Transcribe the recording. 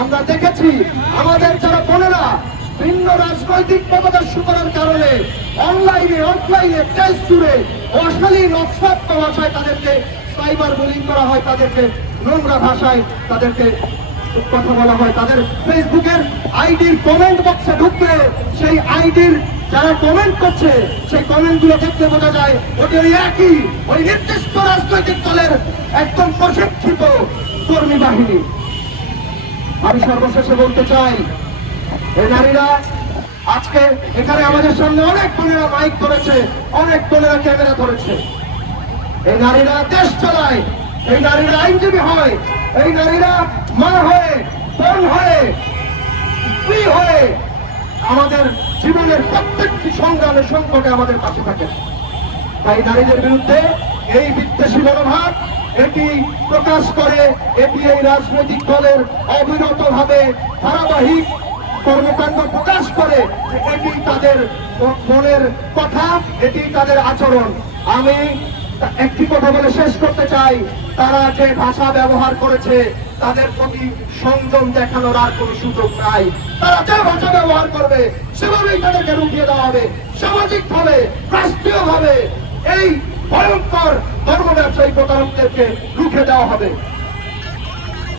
আমরা দেখেছি আমাদের যারা বোনেরা ভিন্ন রাজনৈতিক মতাদর্শ করার কারণে অনলাইনে অফলাইনে টেস্ট জুড়ে অশালীন অশ্রাব্য ভাষায় তাদেরকে সাইবার বুলিং করা হয়, তাদেরকে নোংরা ভাষায় তাদেরকে কথা বলা হয়, তাদের ফেসবুকের আইডির কমেন্ট বক্সে ঢুকলে সেই আইডির যারা কমেন্ট করছে সেই কমেন্ট গুলো দেখতে বোঝা যায় ওটি ওই একই ওই নির্দিষ্ট রাজনৈতিক দলের একদম প্রশিক্ষিত কর্মী বাহিনী। আমি সর্বশেষে বলতে চাই, এই নারীরা আজকে এখানে আমাদের সামনে অনেক বোনেরা মাইক করেছে, অনেক বোনেরা ক্যামেরা করেছে। এই নারীরা দেশ চালায়, এই নারীরা আইনজীবী হয়, এই নারীরা মা হয়ে, বোন হয়ে, স্ত্রী হয়ে আমাদের জীবনের প্রত্যেকটি সংগ্রামের সংকটে আমাদের পাশে থাকে। তাই নারীদের বিরুদ্ধে এই বিদ্বেষী মনোভাব এটি প্রকাশ করে, এটি এই রাজনৈতিক দলের অবিরতভাবে ধারাবাহিক কর্মকাণ্ড প্রকাশ করে, এটি তাদের মনের কথা, এটি তাদের আচরণ। আমি একটি কথা বলে শেষ করতে চাই, তারা যে ভাষা ব্যবহার করেছে তাদের প্রতি সংযম দেখানোর আর কোনো সুযোগ নাই। তারা যে ভাষা ব্যবহার করবে সেভাবেই তাদেরকে রুখিয়ে দেওয়া হবে, সামাজিকভাবে, রাষ্ট্রীয়ভাবে এই ভয়ঙ্কর ধর্ম ব্যবসায়ী প্রতারকদেরকে রুখে দেওয়া হবে।